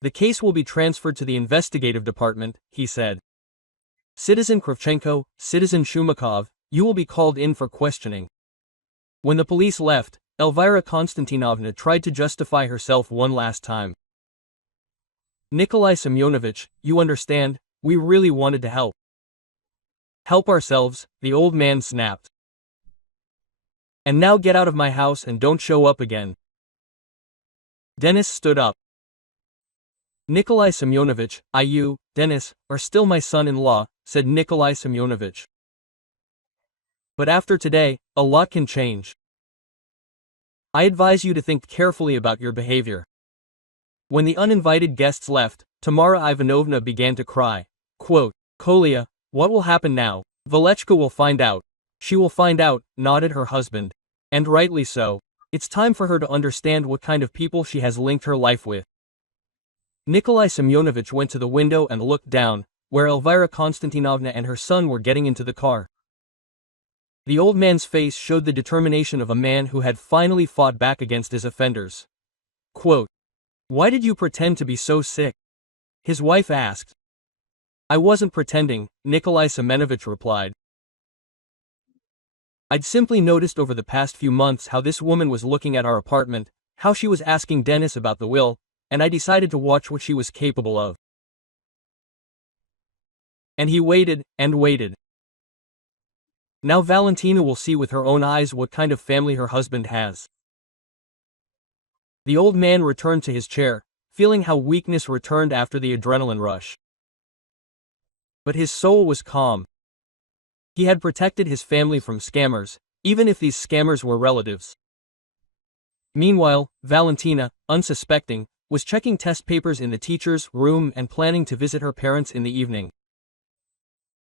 The case will be transferred to the investigative department, he said. Citizen Kravchenko, Citizen Shumakov, you will be called in for questioning. When the police left, Elvira Konstantinovna tried to justify herself one last time. Nikolai Semyonovich, you understand, we really wanted to help. Help ourselves, the old man snapped. And now get out of my house and don't show up again. Denis stood up. Nikolai Semyonovich, you, Denis, are still my son-in-law, said Nikolai Semyonovich. But after today, a lot can change. I advise you to think carefully about your behavior. When the uninvited guests left, Tamara Ivanovna began to cry. Quote, Kolya, what will happen now? Velechka will find out. She will find out, nodded her husband. And rightly so. It's time for her to understand what kind of people she has linked her life with. Nikolai Semyonovich went to the window and looked down, where Elvira Konstantinovna and her son were getting into the car. The old man's face showed the determination of a man who had finally fought back against his offenders. Quote, Why did you pretend to be so sick? His wife asked. I wasn't pretending, Nikolai Semenovich replied. I'd simply noticed over the past few months how this woman was looking at our apartment, how she was asking Denis about the will, and I decided to watch what she was capable of. And he waited, and waited. Now Valentina will see with her own eyes what kind of family her husband has. The old man returned to his chair, feeling how weakness returned after the adrenaline rush. But his soul was calm. He had protected his family from scammers, even if these scammers were relatives. Meanwhile, Valentina, unsuspecting, was checking test papers in the teacher's room and planning to visit her parents in the evening.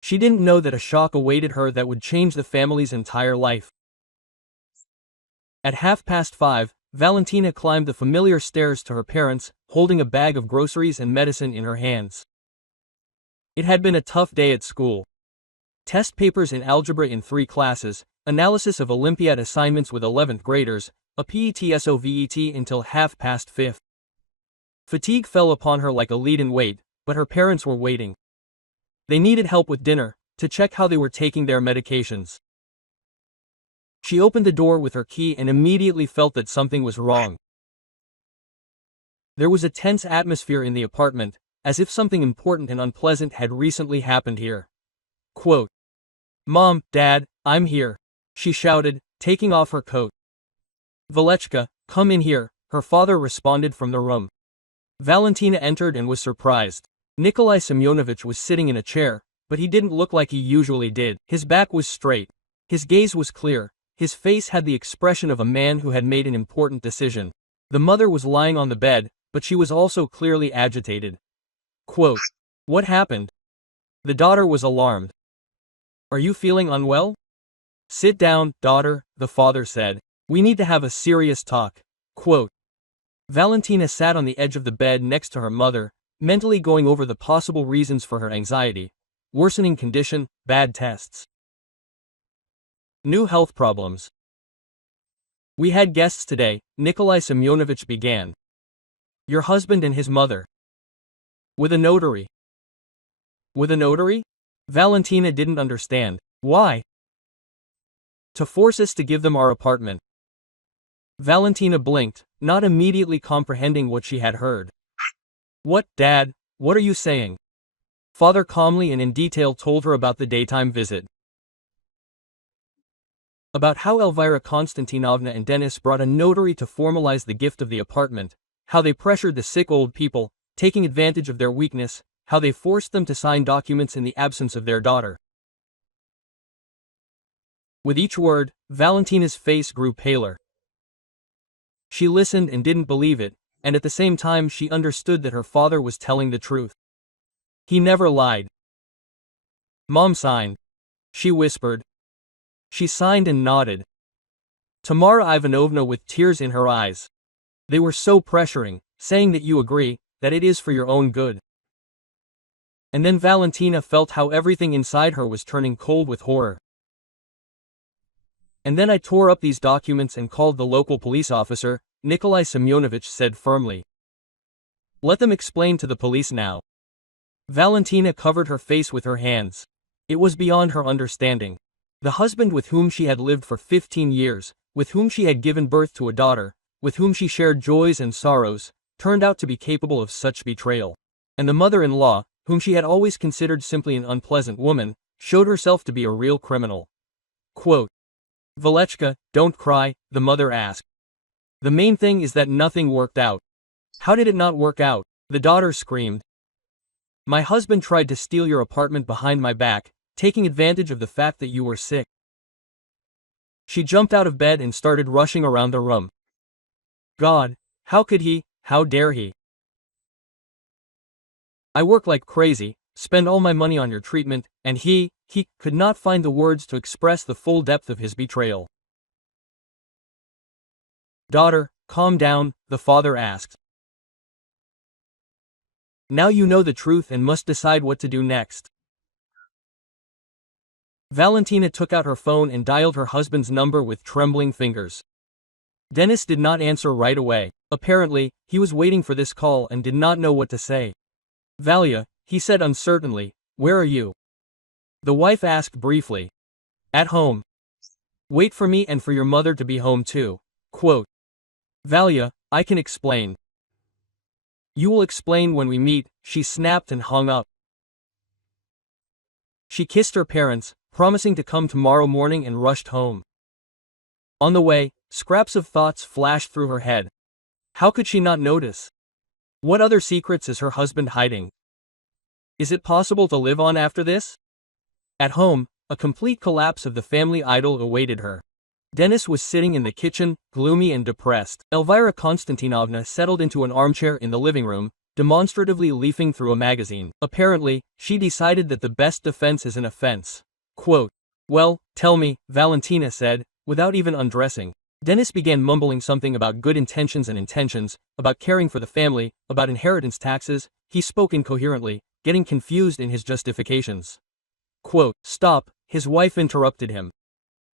She didn't know that a shock awaited her that would change the family's entire life. At 5:30, Valentina climbed the familiar stairs to her parents, holding a bag of groceries and medicine in her hands. It had been a tough day at school. Test papers in algebra in 3 classes, analysis of Olympiad assignments with 11th graders, a PETSOVET until 5:30. Fatigue fell upon her like a leaden weight, but her parents were waiting. They needed help with dinner, to check how they were taking their medications. She opened the door with her key and immediately felt that something was wrong. There was a tense atmosphere in the apartment, as if something important and unpleasant had recently happened here. Quote, Mom, Dad, I'm here, she shouted, taking off her coat. Velechka, come in here, her father responded from the room. Valentina entered and was surprised. Nikolai Semyonovich was sitting in a chair, but he didn't look like he usually did. His back was straight. His gaze was clear. His face had the expression of a man who had made an important decision. The mother was lying on the bed, but she was also clearly agitated. Quote, What happened? The daughter was alarmed. Are you feeling unwell? Sit down, daughter, the father said. We need to have a serious talk. Quote, Valentina sat on the edge of the bed next to her mother, mentally going over the possible reasons for her anxiety. Worsening condition, bad tests. New health problems. We had guests today, Nikolai Semyonovich began. Your husband and his mother. With a notary. With a notary? Valentina didn't understand. Why? To force us to give them our apartment. Valentina blinked, not immediately comprehending what she had heard. What, Dad, what are you saying? Father calmly and in detail told her about the daytime visit. About how Elvira Konstantinovna and Denis brought a notary to formalize the gift of the apartment, how they pressured the sick old people, taking advantage of their weakness, how they forced them to sign documents in the absence of their daughter. With each word, Valentina's face grew paler. She listened and didn't believe it, and at the same time she understood that her father was telling the truth. He never lied. Mom signed. She whispered. She signed and nodded. Tamara Ivanovna with tears in her eyes. They were so pressuring, saying that you agree, that it is for your own good. And then Valentina felt how everything inside her was turning cold with horror. And then I tore up these documents and called the local police officer, Nikolai Semyonovich said firmly. Let them explain to the police now. Valentina covered her face with her hands. It was beyond her understanding. The husband with whom she had lived for 15 years, with whom she had given birth to a daughter, with whom she shared joys and sorrows, turned out to be capable of such betrayal. And the mother-in-law, whom she had always considered simply an unpleasant woman, showed herself to be a real criminal. Quote, Valechka, don't cry, the mother asked. The main thing is that nothing worked out. How did it not work out? The daughter screamed. My husband tried to steal your apartment behind my back, taking advantage of the fact that you were sick. She jumped out of bed and started rushing around the room. God, how could he, how dare he? I work like crazy, spend all my money on your treatment, and he could not find the words to express the full depth of his betrayal. Daughter, calm down, the father asked. Now you know the truth and must decide what to do next. Valentina took out her phone and dialed her husband's number with trembling fingers. Dennis did not answer right away. Apparently, he was waiting for this call and did not know what to say. Valia, he said uncertainly, where are you? The wife asked briefly. At home. Wait for me and for your mother to be home too. Quote. Valia, I can explain. You will explain when we meet, she snapped and hung up. She kissed her parents, promising to come tomorrow morning and rushed home. On the way, scraps of thoughts flashed through her head. How could she not notice? What other secrets is her husband hiding? Is it possible to live on after this? At home, a complete collapse of the family idol awaited her. Dennis was sitting in the kitchen, gloomy and depressed. Elvira Konstantinovna settled into an armchair in the living room, demonstratively leafing through a magazine. Apparently, she decided that the best defense is an offense. Quote, well, tell me, Valentina said, without even undressing. Dennis began mumbling something about good intentions and intentions, about caring for the family, about inheritance taxes. He spoke incoherently, getting confused in his justifications. Quote, stop, his wife interrupted him.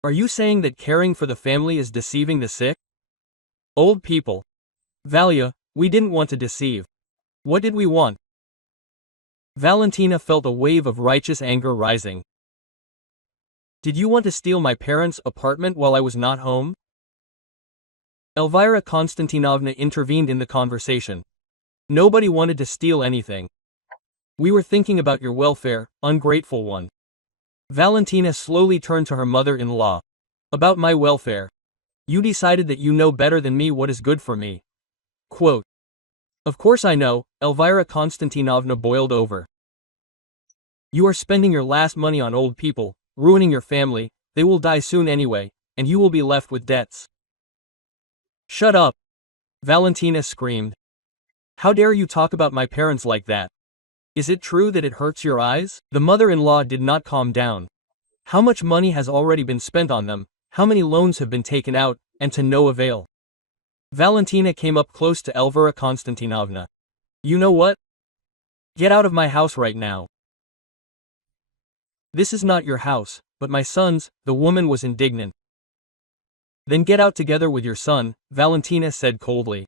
Are you saying that caring for the family is deceiving the sick? Old people. Valia, we didn't want to deceive. What did we want? Valentina felt a wave of righteous anger rising. Did you want to steal my parents' apartment while I was not home? Elvira Konstantinovna intervened in the conversation. Nobody wanted to steal anything. We were thinking about your welfare, ungrateful one. Valentina slowly turned to her mother-in-law. About my welfare. You decided that you know better than me what is good for me. Quote. Of course I know, Elvira Konstantinovna boiled over. You are spending your last money on old people, ruining your family, they will die soon anyway, and you will be left with debts. Shut up! Valentina screamed. How dare you talk about my parents like that? Is it true that it hurts your eyes? The mother-in-law did not calm down. How much money has already been spent on them, how many loans have been taken out, and to no avail? Valentina came up close to Elvira Konstantinovna. You know what? Get out of my house right now. This is not your house, but my son's, the woman was indignant. Then get out together with your son, Valentina said coldly.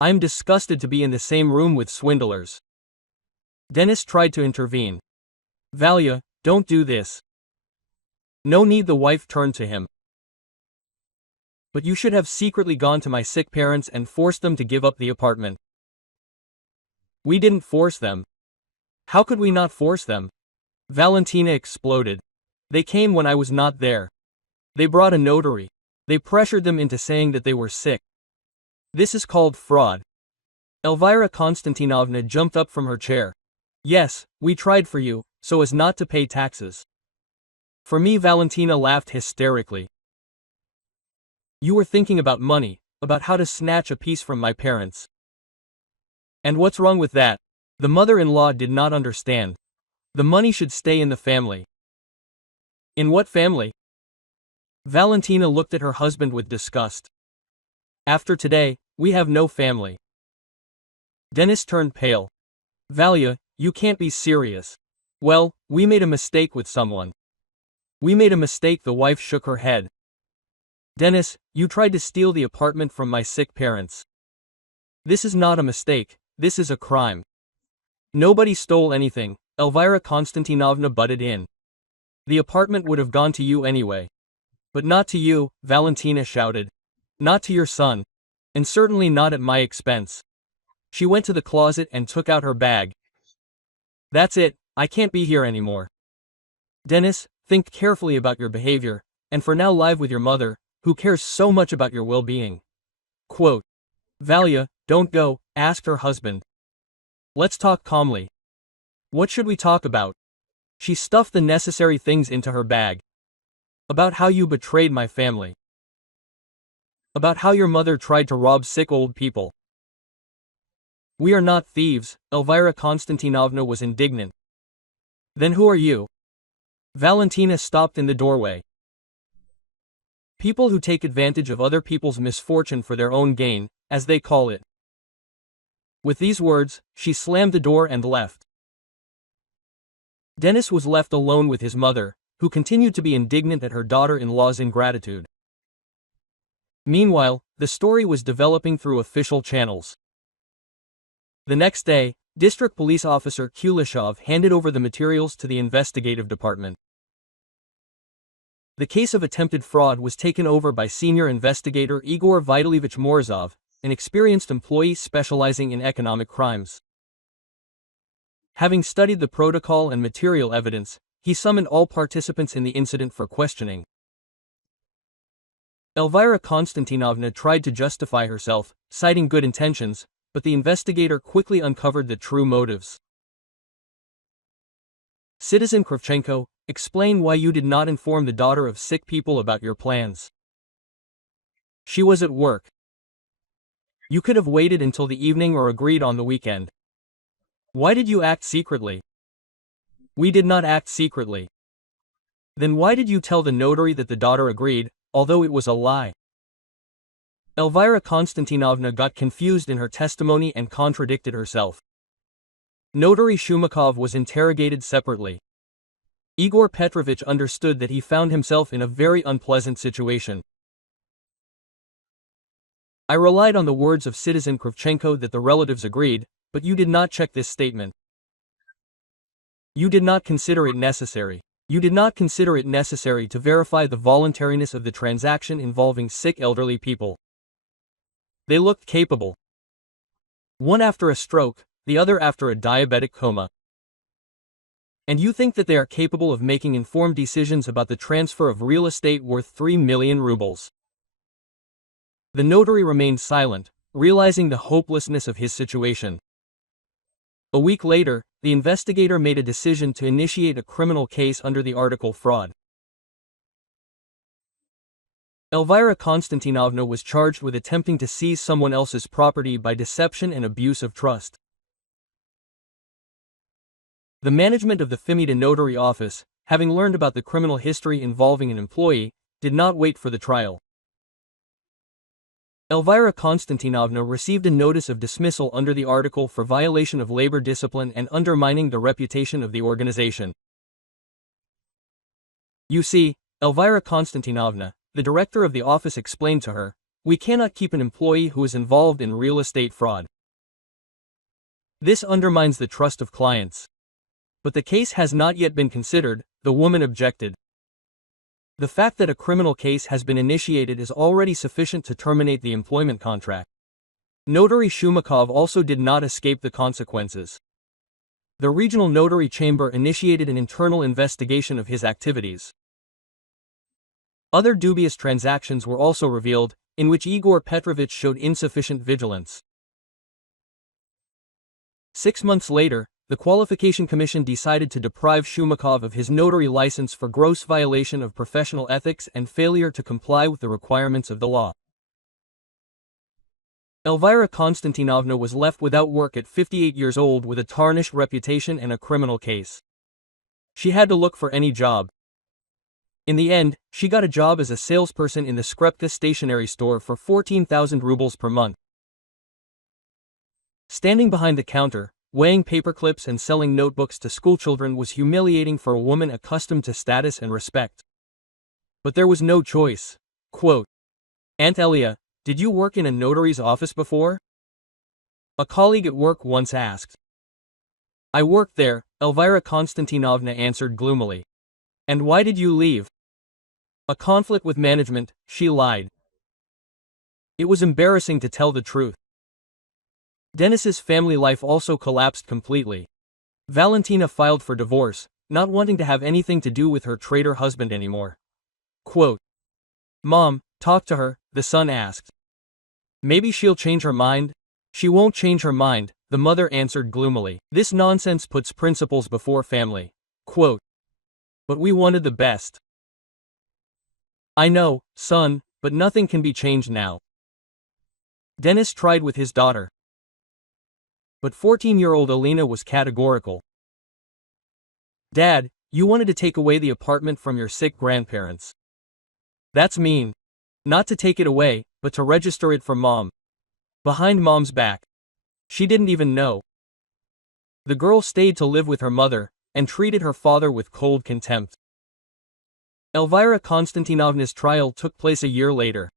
I am disgusted to be in the same room with swindlers. Dennis tried to intervene. Valia, don't do this. No need, the wife turned to him. But you should have secretly gone to my sick parents and forced them to give up the apartment. We didn't force them. How could we not force them? Valentina exploded. They came when I was not there. They brought a notary. They pressured them into saying that they were sick. This is called fraud. Elvira Konstantinovna jumped up from her chair. Yes, we tried for you, so as not to pay taxes. For me, Valentina laughed hysterically. You were thinking about money, about how to snatch a piece from my parents. And what's wrong with that? The mother-in-law did not understand. The money should stay in the family. In what family? Valentina looked at her husband with disgust. After today, we have no family. Dennis turned pale. Valia, you can't be serious. Well, we made a mistake with someone. We made a mistake. The wife shook her head. Dennis, you tried to steal the apartment from my sick parents. This is not a mistake, this is a crime. Nobody stole anything, Elvira Konstantinovna butted in. The apartment would have gone to you anyway. But not to you, Valentina shouted. Not to your son. And certainly not at my expense. She went to the closet and took out her bag. That's it, I can't be here anymore. Dennis, think carefully about your behavior, and for now live with your mother, who cares so much about your well-being. Quote. Valia, don't go, asked her husband. Let's talk calmly. What should we talk about? She stuffed the necessary things into her bag. About how you betrayed my family. About how your mother tried to rob sick old people. We are not thieves, Elvira Konstantinovna was indignant. Then who are you? Valentina stopped in the doorway. People who take advantage of other people's misfortune for their own gain, as they call it. With these words, she slammed the door and left. Dennis was left alone with his mother, who continued to be indignant at her daughter-in-law's ingratitude. Meanwhile, the story was developing through official channels. The next day, District Police Officer Kuleshov handed over the materials to the investigative department. The case of attempted fraud was taken over by senior investigator Igor Vitalievich Morozov, an experienced employee specializing in economic crimes. Having studied the protocol and material evidence, he summoned all participants in the incident for questioning. Elvira Konstantinovna tried to justify herself, citing good intentions, but the investigator quickly uncovered the true motives. Citizen Kravchenko, explain why you did not inform the daughter of sick people about your plans. She was at work. You could have waited until the evening or agreed on the weekend. Why did you act secretly? We did not act secretly. Then why did you tell the notary that the daughter agreed, although it was a lie? Elvira Konstantinovna got confused in her testimony and contradicted herself. Notary Shumakov was interrogated separately. Igor Petrovich understood that he found himself in a very unpleasant situation. I relied on the words of Citizen Kravchenko that the relatives agreed, but you did not check this statement. You did not consider it necessary. You did not consider it necessary to verify the voluntariness of the transaction involving sick elderly people. They looked capable. One after a stroke, the other after a diabetic coma. And you think that they are capable of making informed decisions about the transfer of real estate worth 3 million rubles. The notary remained silent, realizing the hopelessness of his situation. A week later, the investigator made a decision to initiate a criminal case under the article fraud. Elvira Konstantinovna was charged with attempting to seize someone else's property by deception and abuse of trust. The management of the Fimida notary office, having learned about the criminal history involving an employee, did not wait for the trial. Elvira Konstantinovna received a notice of dismissal under the article for violation of labor discipline and undermining the reputation of the organization. You see, Elvira Konstantinovna, the director of the office explained to her, we cannot keep an employee who is involved in real estate fraud. This undermines the trust of clients. But the case has not yet been considered, the woman objected. The fact that a criminal case has been initiated is already sufficient to terminate the employment contract. Notary Shumakov also did not escape the consequences. The regional notary chamber initiated an internal investigation of his activities. Other dubious transactions were also revealed, in which Igor Petrovich showed insufficient vigilance. 6 months later, the Qualification Commission decided to deprive Shumakov of his notary license for gross violation of professional ethics and failure to comply with the requirements of the law. Elvira Konstantinovna was left without work at 58 years old with a tarnished reputation and a criminal case. She had to look for any job. In the end, she got a job as a salesperson in the Skripka stationery store for 14,000 rubles per month. Standing behind the counter, weighing paperclips and selling notebooks to schoolchildren was humiliating for a woman accustomed to status and respect. But there was no choice. Quote, "Aunt Elia, did you work in a notary's office before?" A colleague at work once asked. "I worked there," Elvira Konstantinovna answered gloomily. "And why did you leave?" "A conflict with management," she lied. It was embarrassing to tell the truth. Denis's family life also collapsed completely. Valentina filed for divorce, not wanting to have anything to do with her traitor husband anymore. Quote, "Mom, talk to her," the son asked. "Maybe she'll change her mind?" "She won't change her mind," the mother answered gloomily. "This nonsense puts principles before family." Quote, "But we wanted the best." "I know, son, but nothing can be changed now." Denis tried with his daughter. But 14-year-old Alina was categorical. "Dad, you wanted to take away the apartment from your sick grandparents. That's mean. Not to take it away, but to register it for Mom. Behind Mom's back. She didn't even know." The girl stayed to live with her mother, and treated her father with cold contempt. Elvira Konstantinovna's trial took place a year later.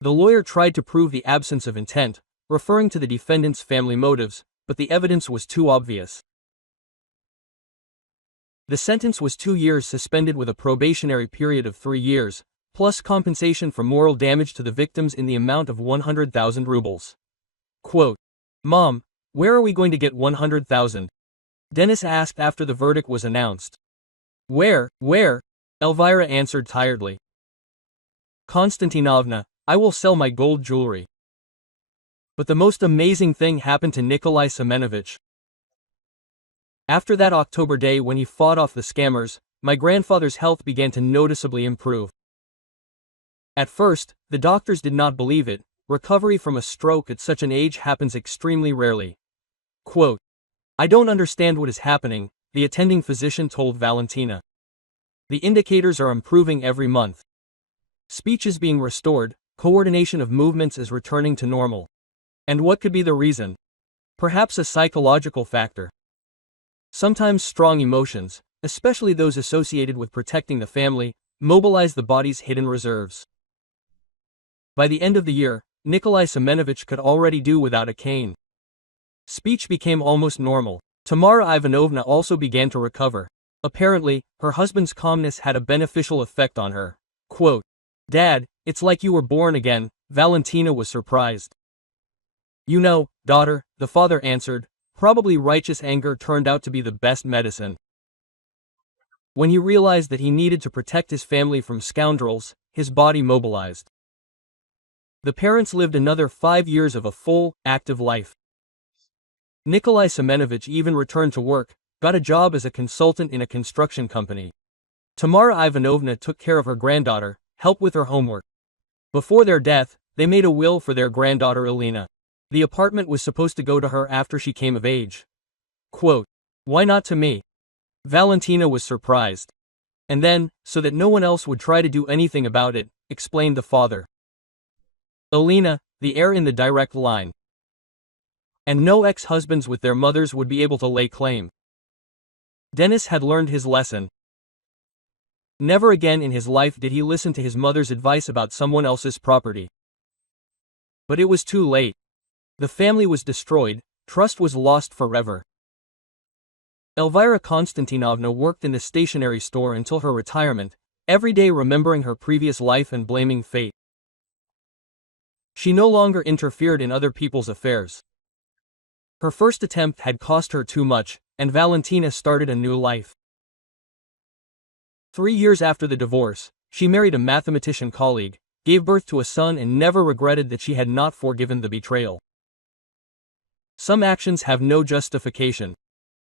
The lawyer tried to prove the absence of intent, referring to the defendant's family motives, but the evidence was too obvious. The sentence was 2 years suspended with a probationary period of 3 years, plus compensation for moral damage to the victims in the amount of 100,000 rubles. Quote, "Mom, where are we going to get 100,000? Denis asked after the verdict was announced. Where? Elvira answered tiredly. "Konstantinovna, I will sell my gold jewelry." But the most amazing thing happened to Nikolai Semenovich. After that October day when he fought off the scammers, my grandfather's health began to noticeably improve. At first, the doctors did not believe it. Recovery from a stroke at such an age happens extremely rarely. Quote, "I don't understand what is happening," the attending physician told Valentina. "The indicators are improving every month. Speech is being restored, coordination of movements is returning to normal. And what could be the reason? Perhaps a psychological factor. Sometimes strong emotions, especially those associated with protecting the family, mobilize the body's hidden reserves." By the end of the year, Nikolai Semenovich could already do without a cane. Speech became almost normal. Tamara Ivanovna also began to recover. Apparently, her husband's calmness had a beneficial effect on her. Quote, "Dad, it's like you were born again," Valentina was surprised. "You know, daughter," the father answered, probably righteous anger turned out to be the best medicine. When he realized that he needed to protect his family from scoundrels, his body mobilized. The parents lived another 5 years of a full, active life. Nikolai Semenovich even returned to work, got a job as a consultant in a construction company. Tamara Ivanovna took care of her granddaughter, helped with her homework. Before their death, they made a will for their granddaughter Alina. The apartment was supposed to go to her after she came of age. Quote, "Why not to me?" Valentina was surprised. "And then, so that no one else would try to do anything about it," explained the father. Alina, the heir in the direct line. And no ex-husbands with their mothers would be able to lay claim. Denis had learned his lesson. Never again in his life did he listen to his mother's advice about someone else's property. But it was too late. The family was destroyed, trust was lost forever. Elvira Konstantinovna worked in the stationery store until her retirement, every day remembering her previous life and blaming fate. She no longer interfered in other people's affairs. Her first attempt had cost her too much, and Valentina started a new life. 3 years after the divorce, she married a mathematician colleague, gave birth to a son and never regretted that she had not forgiven the betrayal. Some actions have no justification.